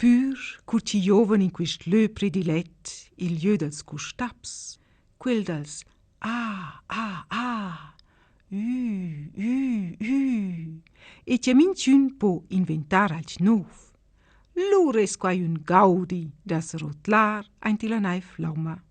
Pur curci giovani in quist lö predilet, il lieu dels custaps, quel dels e c'è minciun po inventar alc nov. Lures quai un gaudi das rotlar ein tila naif lauma.